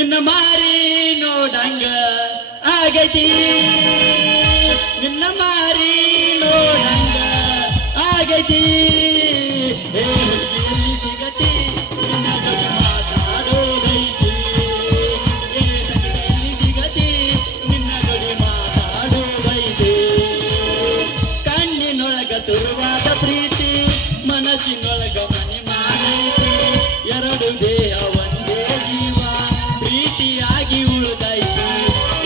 ನಿನ್ನ ಮಾರಿ ನೋಡಂಗ ಆಗತಿ ನಿನ್ನ ಮಾರಿ ನೋಡಂಗ ಆಗತಿ ಏ ಹುಡುಗಿಯಲ್ಲಿ ಸಿಗತಿ ನಿನ್ನ ಜೊತೆ ಮಾತಾಡೋದೈತಿ ಏ ಸಗದಲ್ಲಿ ಸಿಗತಿ ನಿನ್ನ ಜೊತೆ ಮಾತಾಡೋದೈತಿ ಕಣ್ಣಿನೊಳಗ ತುರುವಾದ ಪ್ರೀತಿ ಮನಸ್ಸಿನೊಳಗ ಮನೆ ಮಾಡೈತಿ ಎರಡು ದೇಹ ಒಂದೇ ಜೀವ ಪ್ರೀತಿಯಾಗಿ ಉಳಿದೈತಿ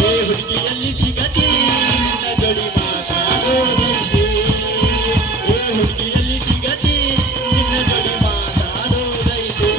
ಏ ಹುಡುಗಿಯಲ್ಲಿ ಸಿಗತಿ ನಿನ್ನ ಜೋಡಿ ಮಾತಾಡೋದೈತಿ ಏ ಹುಡುಗಿಯಲ್ಲಿ ಸಿಗತಿ ನಿನ್ನ ಜೋಡಿ ಮಾತಾಡೋದೈತಿ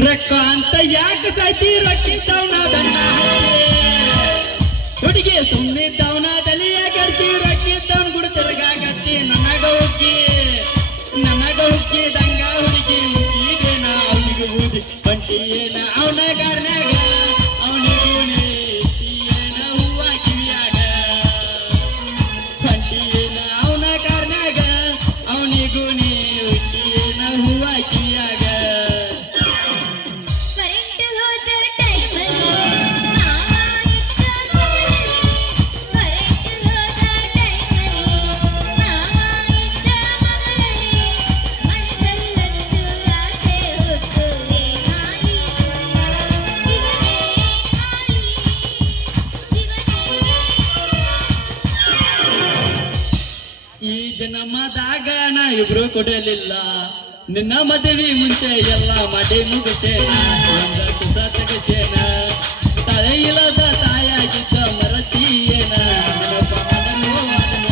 ರೊಕ್ಕ ಅಂತ ಯಾಕೆ ಕಾಯ್ತಿ ರೊಕ್ಕಿದ್ದವನ ಬೆನ್ನ ಹುಡುಗಿ ಸುಮ್ಮನಿದ್ದವನ ತಲೆಯ ಕರ್ತಿ ರೊಕ್ಕಿದ್ದವನ್ ಗುಡ ತಿರ್ಗಾಕತ್ತಿ ನನಗ ಹುಕ್ಕಿ ದಂಗ ಹುಡುಗಿ ಮುಗಿದೇನ ಅವನಿಗೆ ಊದಿ ಬಂಟಿಯೇನ ಅವನ ಕಾರ್ನ್ಯಾಗ ಅವನಿಗೂ ಏನ ಹೂವ ಕಿವಿಯಾಗ ಬಂಟಿಯೇನ ಅವನ ಕಾರ್ನ್ಯಾಗ ಅವನಿಗೂ ಏನ ಹೂವ ಕಿವಿಯಾಗ ಈ ಜನ್ಮದಾಗ ನಾ ಇಬ್ರು ಕೊಡಲಿಲ್ಲ ನಿನ್ನ ಮದುವೆ ಮುಂಚೆ ಎಲ್ಲ ಮಾಡಿ ಮುಗಿಸೇನ ಒಂದ ಕುಸ ತೆಗೆಸೇನ ತಲೆ ಇಲ್ಲದ ತಾಯಾಗಿದ್ದ ಮರತೀಯೇನ ನೆನಪ ಮಾಡನು ಅದನ್ನ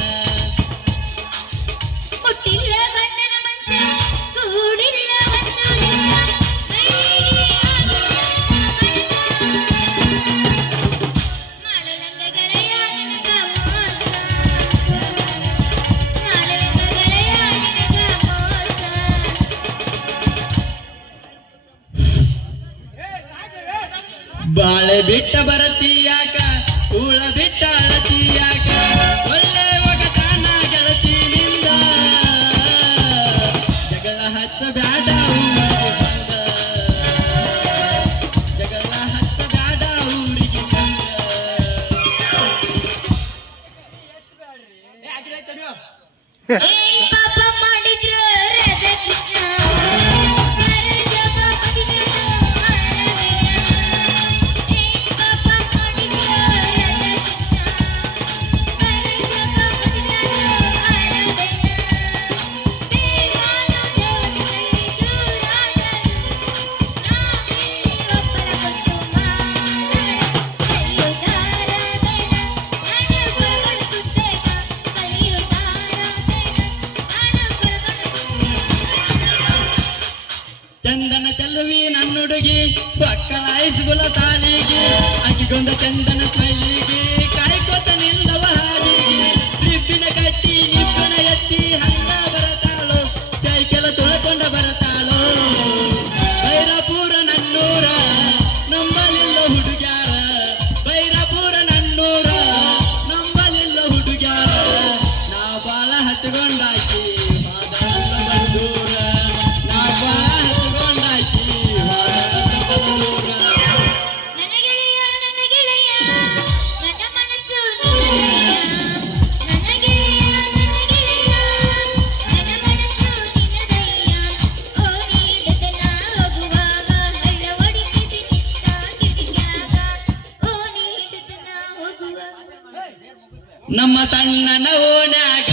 ಬಾಳೆ ಬಿಟ್ಟ ಬರತೀಯಾಕ ಕೂಳ ಬಿಟ್ಟ ಅಳತೀಯಾಕ ಒಳ್ಳೆ ಒಗತಾನ ಗೆಳತಿನಿಂದ ಜಗಳ ಹಚ್ಚ ಬ್ಯಾಡ ಊರಿಗೆ ಬಂದ ಜಗಳ ಹಚ್ಚ ಬ್ಯಾಡ ಊರಿಗೆ ಬಂದ ಚಂದನ ಚೆಲ್ಲುವಿ ನನ್ನ ಹುಡುಗಿ ಮಕ್ಕಳ ಐಸ್ಗುಲ ತಾಲಿಗೆ ಅಕ್ಕಿಗೊಂದ ಚಂದನ ಸ್ಮೈಲಿಗೆ ಕಾಯ್ಕೋತ ನಿಲ್ಲವ ಹಾದಿಗೆ ರಿಬ್ಬಿನ ಕಟ್ಟಿ ನಿಬ್ಬನ ಎತ್ತಿ ಹಂಗ ಬರತಾಳೋ ಸೈಕೆಲ ತುಳಕೊಂಡ ಬರತಾಳೋ ಬೈರಾಪುರ ನನ್ನೂರ ನಂಬಲಿಲ್ಲ ಹುಡುಗ್ಯಾರ ಬೈರಾಪುರ ನನ್ನೂರ ನಂಬಲಿಲ್ಲ ಹುಡುಗ್ಯಾರ ನಾ ಬಾಳ ಹಚ್ಕೊಂಡಾಕಿ ಮಾದಲ್ಲ ಬಂದೂರ ನಾ ಬಾಳ ನಮ್ಮ ತಣ್ಣನ ಓಣ್ಯಾಗ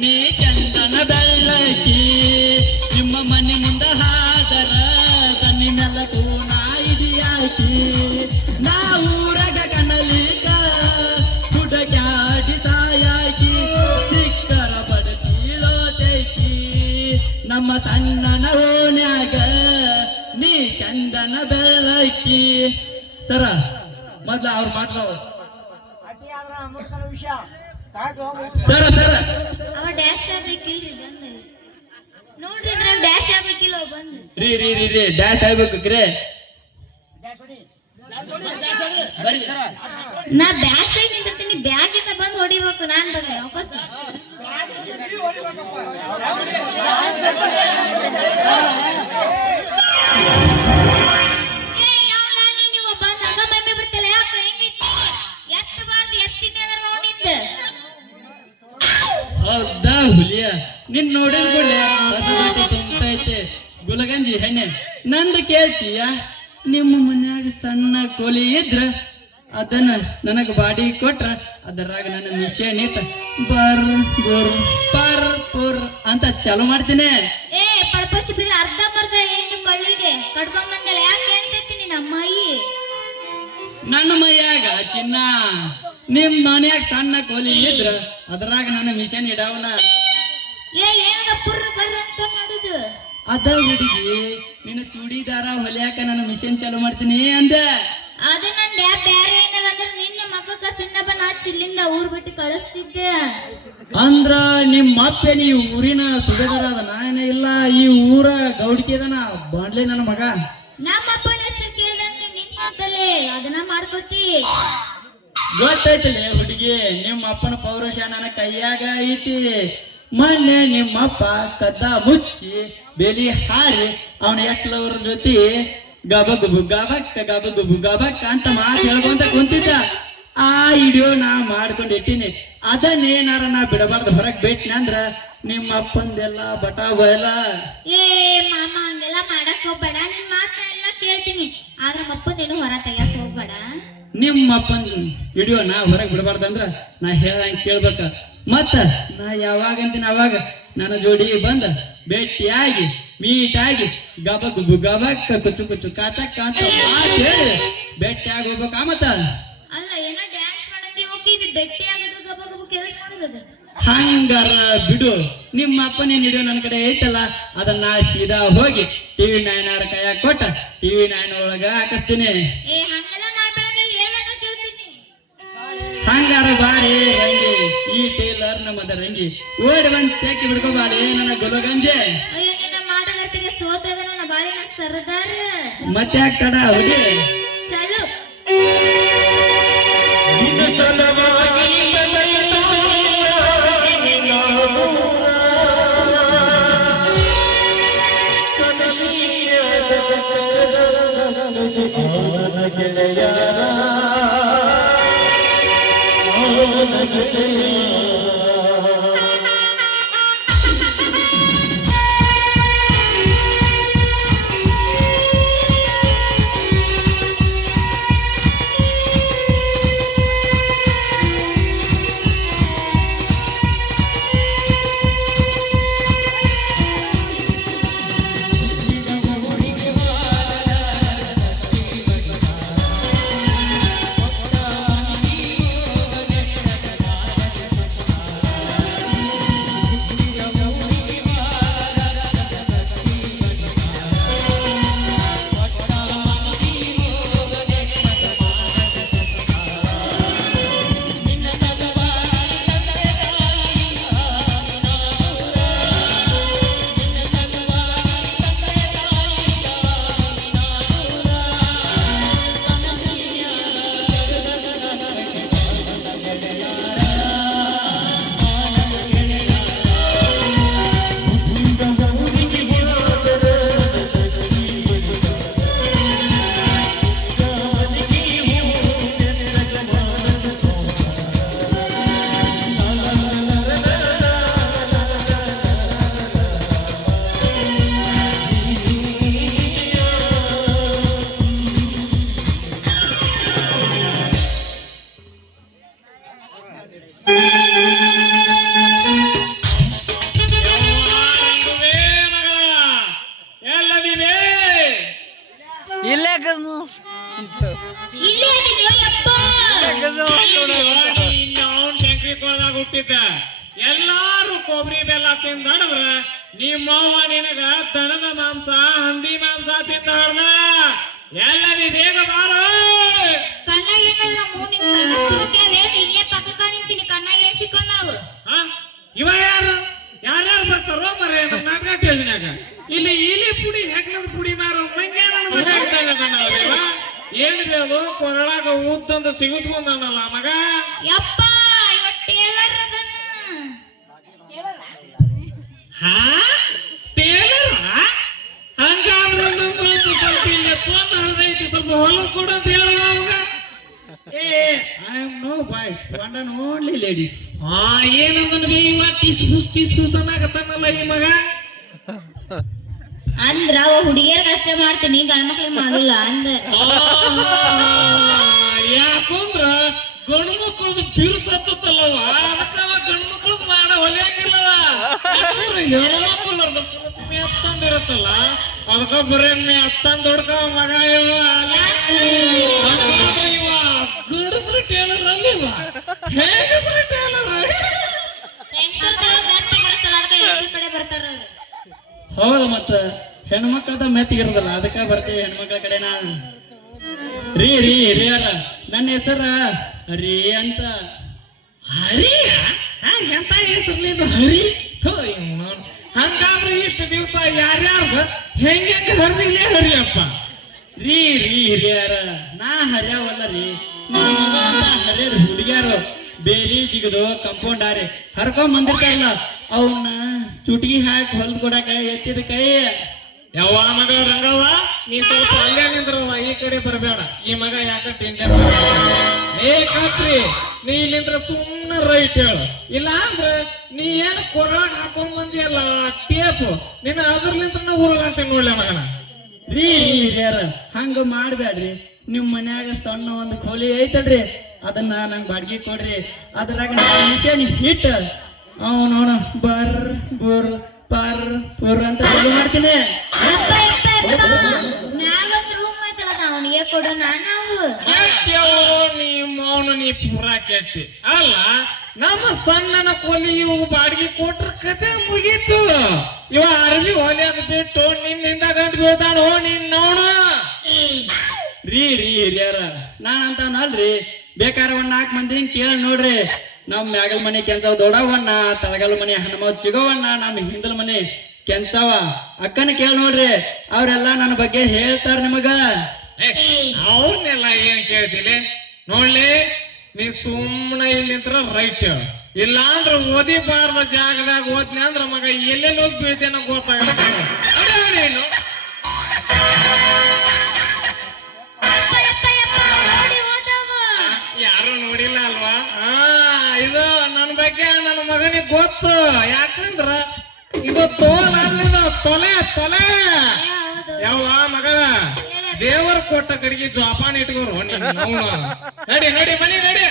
ನೀ ಚಂದನ ಬೆಳ್ಳಕಿ ನಿಮ್ಮ ಮನೆ ಮುಂದ ಹಾದರ ತನ್ನಿ ಮೆಲಕು ನಾ ಹಿಡಿಯಾಕಿ ನಾ ಊರಗ ಕಣಲಿಕ ಹುಡುಗ್ಯಾಡಿ ಸಾಯಾಕಿ ಸಿಕ್ಕರ ಬಡತೀಳೋ ತೈಕಿ ನಮ್ಮ ತಣ್ಣನ ಓಣ್ಯಾಗ ನೀ ಚಂದನ ಬೆಳ್ಳಕಿ ಸರ ಮೊದ್ಲ ಅವ್ರು ಮಾಡ್ತಾವ ವಿಷಯ ಸಾಕು. ಸರ ಸರ ಅವ ಡ್ಯಾಶ್ ಆಗ್ಬೇಕಿಲ್ರಿ ಬಂದ ನೋಡ್ರಿ ಡ್ಯಾಶ್ ಆಗ್ಬೇಕಿಲ್ಲ ಬಂದು ರೀ ರೀ ರೀ ರೀ ಡ್ಯಾಶ್ ಆಗ್ಬೇಕು ಕ್ರೇ ನಾ ಬ್ಯಾಕ್ ಸೈಡ್ ನಿಂತಿರ್ತೀನಿ ಬ್ಯಾಗ್ ಇಂದ ಬಂದು ಹೊಡಿಬೇಕು ನಾನ್ ಬಂದೆ ವಾಪಸ್ ನೀವು ಬಂದು ಹಂಗ ಮಮ್ಮಿ ಬರ್ತಿಲ್ಲ ಯಾಕೆ ಹೆಂಗಿತ್ತು ಎತ್ತಬಾರ್ದು ಎತ್ತಿದ್ದೆ ನೋಡಿದ್ದ ಹೌದಾ ಹುಲಿಯ ನಿನ್ ನೋಡಿದ ಕೂಡಲೇ ಬಸಬಟ್ಟಿ ತುಂಬೈತೆ ಗುಲಗಂಜಿ ಹೆಣ್ಣೆ ನಂದು ಕೇಳ್ತೀಯ ನಿಮ್ಮ ಮನ್ಯಾಗ ಸಣ್ಣ ಕೋಲಿ ಇದ್ರ ಅದನ್ನ ನನಗ ಬಾಡಿ ಕೊಟ್ರ ಅದರಾಗ ನನ್ನ ಮಿಷನ್ ಇಟ್ಟ ಬರ್ ಬುರ್ ಪರ್ ಪುರ್ ಅಂತ ಚಾಲು ಮಾಡ್ತೀನಿ. ಏ ಪಡ್ಪಸಿ ಬಿದ್ರೆ ಅರ್ಧ ಬರ್ಧ ಏನು ಕಳ್ಳಿಗೆ ಕಡ್ಕೊಂಡ್ ಬಂದಲ್ಲ ಯಾಕೆ ಹೇಳ್ತೀನಿ ನಮ್ಮ ಅಯ್ಯಿ ನನ್ನ ಮೈಯಾಗ ಚಿನ್ನ ನಿಮ್ ಮನ್ಯಾಗ ಸಣ್ಣ ಕೋಲಿ ಇದ್ರ ಅದರಾಗ ನನ್ನ ಮಿಷನ್ ಇಡವನ ಏ ಏನದ ಪುರ್ ಬರ್ರ ಅಂತ ಮಾಡುದು ಅದ ಹುಡುಗಿ ನಿನ್ನ ಚೂಡಿದಾರ ಹೊಲಿಯಾಕ ನಾನು ಮಿಷನ್ ಚಾಲು ಮಾಡ್ತೀನಿ ಅಂದೆ. ಅದು ನನ್ ಬೇರೆ ಏನಲ್ಲ ಅಂದ್ರೆ ನಿನ್ನೆ ಮಗಕ್ಕ ಸುಣ್ಣಬನ ಚಿಲ್ಲಿಂದ ಊರ್ ಬಿಟ್ಟು ಕಳಿಸ್ತಿದ್ದೆ ಅಂದ್ರ ನಿಮ್ಮ ಅಪ್ಪೆ ನೀ ಊರಿನ ಸುಬೇದಾರ ಅದ ನಾಯನ ಇಲ್ಲ ಈ ಊರ ಗೌಡಿಕೆ ಅದನ ಬಾಂಡ್ಲೆ ನನ್ನ ಮಗ. ನಮ್ಮ ಅಪ್ಪನ ಹೆಸರು ಕೇಳಿದಂಗೆ ನಿನ್ನದಲ್ಲೇ ಅದನ್ನ ಮಾಡ್ಕೋತಿ ಗೊತ್ತೈತಲೇ ಹುಡುಗಿ ನಿಮ್ಮ ಅಪ್ಪನ ಪೌರುಷ ನನ್ನ ಕೈಯಾಗ ಐತಿ. ಮೊನ್ನೆ ನಿಮ್ಮಪ್ಪ ಕದ್ದ ಮುಚ್ಚಿ ಬೇಲಿ ಹಾರಿ ಅವನ ಎಕ್ಲವ್ರ ಜೊತೆ ಗಬಗುಬು ಗಬಕ್ಕ ಗಬಗುಬು ಗಬಕ್ಕ ಅಂತ ಮಾತು ಹೇಳ್ಕೊಂತ ಕುಂತಿದ್ದ. ಆ ವಿಡಿಯೋ ನಾ ಮಾಡ್ಕೊಂಡು ಇಟ್ಟಿನಿ. ಅದನ್ನೇನಾರ ನಾ ಬಿಡಬಾರ್ದು ಹೊರಗೆ ಬಿಟ್ನಿ ಅಂದ್ರ ನಿಮ್ಮ ಅಪ್ಪಂದೆಲ್ಲ ಬಟ ಬಯಲ. ಏ ಮಾಮ ಹಂಗೆಲ್ಲ ಮಾಡಕ್ ಹೋಗ್ಬೇಡ ನಿನ್ ಮಾತನ್ನೆಲ್ಲ ಕೇಳ್ತೀನಿ ಆದ್ರೆ ಅಪ್ಪಂದೇನು ಹೊರ ತೆಗಿಯಕ್ ಹೋಗ್ಬೇಡ. ನಿಮ್ಮ ಅಪ್ಪನ ವಿಡಿಯೋ ನಾ ಹೊರಗೆ ಬಿಡಬಾರ್ದಂದ್ರ ನಾ ಹೇಳ್ದಂಗೆ ಕೇಳ್ಬೇಕ. ಮತ್ತ ನಾ ಯಾವಾಗಂತೀನಿ ಅವಾಗ ನನ್ನ ಜೋಡಿ ಬಂದ ಭೇಟಿಯಾಗಿ ಮೀಟಾಗಿ ಗಬಗುಬು ಗಬಕ್ಕ ಕುಚ್ಚು ಕುಚ್ಚು ಕಾಚಕ್ಕ ಅಂತ ಮಾತು ಹೇಳಿ ಭೇಟಿಯಾಗಿ ಹೋಗ್ಬೇಕ. ಮತ್ತ ಅಲ್ಲ ಏನೋ ಡ್ಯಾನ್ಸ್ ಮಾಡಂದಿ ಹೋಗಿದ್ದಿ ಭೇಟಿ ಆಗೋದು ಗಬಗಬ ಕೆಲ್ಸ ಮಾಡೋದು ಹಂಗಾರ ಬಿಡು. ನಿಮ್ಮ ಅಪ್ಪನೇನ್ ಹಿಡಿಯೋ ನನ್ನ ಕಡೆ ಐತಲ್ಲ ಅದನ್ನ ಸೀದಾ ಹೋಗಿ ಟಿವಿ 9 ಕೈಯಾಗ ಕೊಟ್ಟ ಟಿವಿ 9 ಒಳಗ ಹಾಕಿಸ್ತೀನಿ. ಏ ಹಂಗೆಲ್ಲ ಮಾಡ್ಬೇಡ ನೀ ಹೇಳಂಗ ಕೇಳ್ತೀನಿ. ಹಂಗಾರ ಬಾರಿ ರಂಗಿ ಈ ಟೇಲರ್ ನಮ್ಮದ ರಂಗಿ ಓಡಿ ಬಂದ್ ತೆಕ್ಕಿ ಬಿಡ್ಕೋಬಾರಿ ನನ್ನ ಗುಲಗಂಜೆ. ಅಯ್ಯೋ ನಿನ್ನ ಮಾಟಗಾರ್ತಿಗೆ ಸೋತದ ನನ್ನ ಬಾಳಿನ ಸರ್ದಾರ. ಮತ್ತೆ ಯಾಕೆ ತಡ ಹುಡುಗಿ ಚಲು ಇಲ್ಲೇ ಅದೀನಿ ಯಪ್ಪ. ಅವನ್ ಶಂಕರಿ ಕೊಳದಾಗ ಹುಟ್ಟಿದ್ದ ಎಲ್ಲಾರು ಕೊಬ್ಬರಿ ಬೆಲ್ಲ ತಿಂದ ಹಡದ್ರ ನಿಮ್ಮವ್ವ ನಿನಗ ದನದ ಮಾಂಸ ಹಂದಿ ಮಾಂಸ ತಿಂದ ಹಡ್ದ ಎಲ್ಲದಿ ಬೇಗ ಬಾರ ಕಣ್ಣಾಗಿಲ್ಲ ಮೂನಿ ಇಲ್ಲೇ ಪಕ್ಕ ನಿಂತೀನಿ ನೇಮಿಸಿಕೊಂಡಾವು. ಆ? ಇವ ಯಾರು ಯಾರ್ಯಾರು ಬರ್ತಾರೋ ಮರೆ ನಮ್ಮ ನಾಟಕ ಟೇಜ್ನ್ಯಾಗ ಇಲ್ಲಿ ಇಲಿ ಪುಡಿ ಹೆಗ್ಲದ ಪುಡಿ ಮಾರೋ ಮಂಗ್ಯ ನನ್ನ ಮಗ ಇವ ಏನ್ ಬೇದು ಕೊರಳಾಗ ಊದ್ದಂತ ಸಿಗಿಸ್ಕೊಂಡನಲ್ಲ ಮಗ. ಯಪ್ಪ ಇವ ಟೇಲರ್ ಅದನ. ಹಾ ಟೇಲರ್ ಹಂಗಾದ್ರೆ ನಮ್ಮ ಸ್ವಲ್ಪ ಇಲ್ಲಿ ಚಂದ ಹಳದೈತಿ ಸ್ವಲ್ಪ ಹೊಲ ಕೊಡ ಅಂತ ಹೇಳುವ ಅವಾಗ. ಏ I am no boys one and only ladies. ಹಾ ಏನಂದನ ಇವ ಟಿಸ್ ಅನ್ನಾಗತ್ತಾನಲ್ಲ ಈ ಮಗ. ಅಂದ್ರ ಅವ ಹುಡುಗಿಯರ್ಗ ಅಷ್ಟೇ ಮಾಡ್ತೀನಿ ಗಂಡ ಮಕ್ಳಿಗೆ ಮಾಡಲ್ಲ ಅಂದ. ಯಾಕಂದ್ರ ಗಂಡು ಮಕ್ಕಳದು ಬಿರುಸತ್ತಲ್ಲವ ಅದಕ್ಕ ಅವ ಗಂಡು ಮಕ್ಕಳದ್ ಮಾಡ ಹೊಲಿಯಾಗಿಲ್ಲವ. ಹೆಣ್ಮಕ್ಳು ಮೆತ್ತಂದಿರತ್ತಲ್ಲ ಅದಕ್ಕ ಬರೇ ಮೆತ್ತಂದ್ ಹೊಡ್ಕವ ಮಗ ಇವ. ಇವ ಗಂಡಸ್ರ ಟೇಲರ್ ಅಲ್ಲಿವ ಹೇಗಸ್ರ ಟೇಲರ್. ಕಡೆ ಬರ್ತಾರ ಅವ್ರು. ಹೌದು ಮತ್ತ ಹೆಣ್ಮಕ್ಳದ ಮೆತ್ತಿಗಿರೋದಲ್ಲ ಅದಕ್ಕ ಬರ್ತೀವಿ ಹೆಣ್ಮಕ್ಳ ಕಡೆ ನಾನು. ರೀ ರೀ ಹಿರಿಯರ ನನ್ನ ಹೆಸರ ಹರಿ ಅಂತ. ಹರಿಯ ಎಂತ ಹೆಸರ್ಲಿಂದ ಹರಿ. ಹಂಗಾದ್ರೆ ಇಷ್ಟು ದಿವಸ ಯಾರ್ಯಾರ್ದ ಹೆಂಗೆ ಹರಿಲೇ ಹರಿಯಪ್ಪ. ರೀ ರೀ ಹಿರಿಯರ ನಾ ಹರ್ಯಾವಲ್ಲ ರೀ ಹರಿಯರ್ ಹುಡುಗ್ಯಾರು ಬೇಲಿ ಜಿಗದು ಕಂಪೌಂಡ್ ಆರಿ ಹರ್ಕೊಂಡ್ ಬಂದಿರ್ತಾರಲ್ಲ ಅವನ್ನ ಚುಟ್ಗಿ ಹಾಕಿ ಹೊಲ್ದ್ ಕೊಡಾಕ ಎತ್ತಿದ ಕೈ. ಯಾವ ಮಗ ರಂಗವ್ವ ನೀ ಸ್ವಲ್ಪ ಅಲ್ಲೇ ನಿಂದ್ರವ ಈ ಕಡೆ ಬರಬೇಡ. ಈ ಮಗ ಯಾಕ ಟೆನ್ಷನ್ ಏ ಕಾತ್ರಿ ನೀ ಇಲ್ಲಿಂದ್ರ ಸುಮ್ಮನೆ ರೈಟ್ ಹೇಳು. ಇಲ್ಲ ಅಂದ್ರ ನೀ ಏನ್ ಕೊರಳಾಗ ಹಾಕೊಂಡ್ ಬಂದಿಯಲ್ಲ ಟೇಪ್ ನಿನ್ನ ಅದ್ರಲಿಂತ್ರ ಊರಲಾಗ್ತೀನಿ ನೋಡ್ಲೆ ಮಗನ. ರೀ ಹಿರಿಯರ ಹಂಗ ಮಾಡ್ಬ್ಯಾಡ್ರಿ. ನಿಮ್ ಮನ್ಯಾಗ ಸಣ್ಣ ಒಂದು ಕೋಲಿ ಐತಲ್ರಿ ಅದನ್ನ ನಂಗೆ ಬಾಡ್ಗಿ ಕೊಡ್ರಿ. ಅದ್ರಾಗ ಮಿಷನ್ ಹಿಟ್ ಅವನವನ ಬರ್ ಬುರ್ ಪರ್ ಪುರ್ ಅಂತ ಚಾಲು ಮಾಡ್ತೀನಿ. ಮ್ಯಾಗೊಂದ್ ರೂಮ್ ಐತಲ್ಲ ಅವನಿಗೆ ಕೊಡೋಣ ನಾವು. ಅವನು ನೀ ಪೂರಾ ಕೆಟ್ಟಿ ಅಲ್ಲ. ನಮ್ಮ ಸಣ್ಣನ ಕೊಲಿ ಇವು ಬಾಡಿಗೆ ಕೊಟ್ರ ಕತೆ ಮುಗೀತು. ಇವ ಅರ್ಬಿ ಹೊಲಿ ಅದ್ ಬಿಟ್ಟು ನಿನ್ನಿಂದ ಗಂಟು ಬೀಳ್ತಾನೋ ನಿನ್ ನೋಡ. ರೀ ರೀ ಹಿರಿಯರ ನಾನಂತವನಲ್ರಿ ಬೇಕಾದ್ರೆ ಒಂದ್ 4 ಮಂದಿ ಕೇಳಿ ನೋಡ್ರಿ. ನಮ್ ಮ್ಯಾಗಲ್ ಮನೆ ಕೆಂಚವ ದೊಡ್ಡವಣ್ಣ, ತಳಗಲ್ ಮನೆ ಹನುಮವ್ ಚಿಗವಣ್ಣ, ನಮ್ಮ ಹಿಂದಲ್ ಮನೆ ಕೆಂಚವ ಅಕ್ಕನ ಕೇಳಿ ನೋಡ್ರಿ. ಅವ್ರೆಲ್ಲ ನನ್ನ ಬಗ್ಗೆ ಹೇಳ್ತಾರ ನಿಮಗ. ಅವ್ರನ್ನೆಲ್ಲ ಏನ್ ಕೇಳ್ತಿಲಿ ನೋಡ್ಲಿ. ನೀ ಸುಮ್ಮನೆ ಇಲ್ಲಿ ನಿಂತ್ರ ರೈಟ್ ಹೇಳು. ಇಲ್ಲ ಅಂದ್ರ ಓದಿ ಬಾರ್ದ ಜಾಗದಾಗ ಓದ್ನಿ ಅಂದ್ರ ಮಗ ಎಲ್ಲೆಲ್ಲಿ ಹೋಗಿ ಬೀಳ್ತೇನೋ ಗೊತ್ತಾಗಲ್ಲ. ಯಾರು ನೋಡಿಲ್ಲ ಅಲ್ವಾ. ಇದು ನನ್ನ ಬಗ್ಗೆ ನನ್ನ ಮಗನಿಗೆ ಗೊತ್ತು. ಯಾಕಂದ್ರ ಇದು ತೋಲ್ ಅಲ್ಲಿದ ತೊಲೆ ತೊಲೆ. ಯಾವ ಮಗನ ದೇವರ ಕೊಟ್ಟ ಕಡೆಗೆ ಜೋಪಾನ ಇಟ್ಕೋರು ನೀನು. ನಡಿ ನಡಿ ಮನಿ ನಡಿ.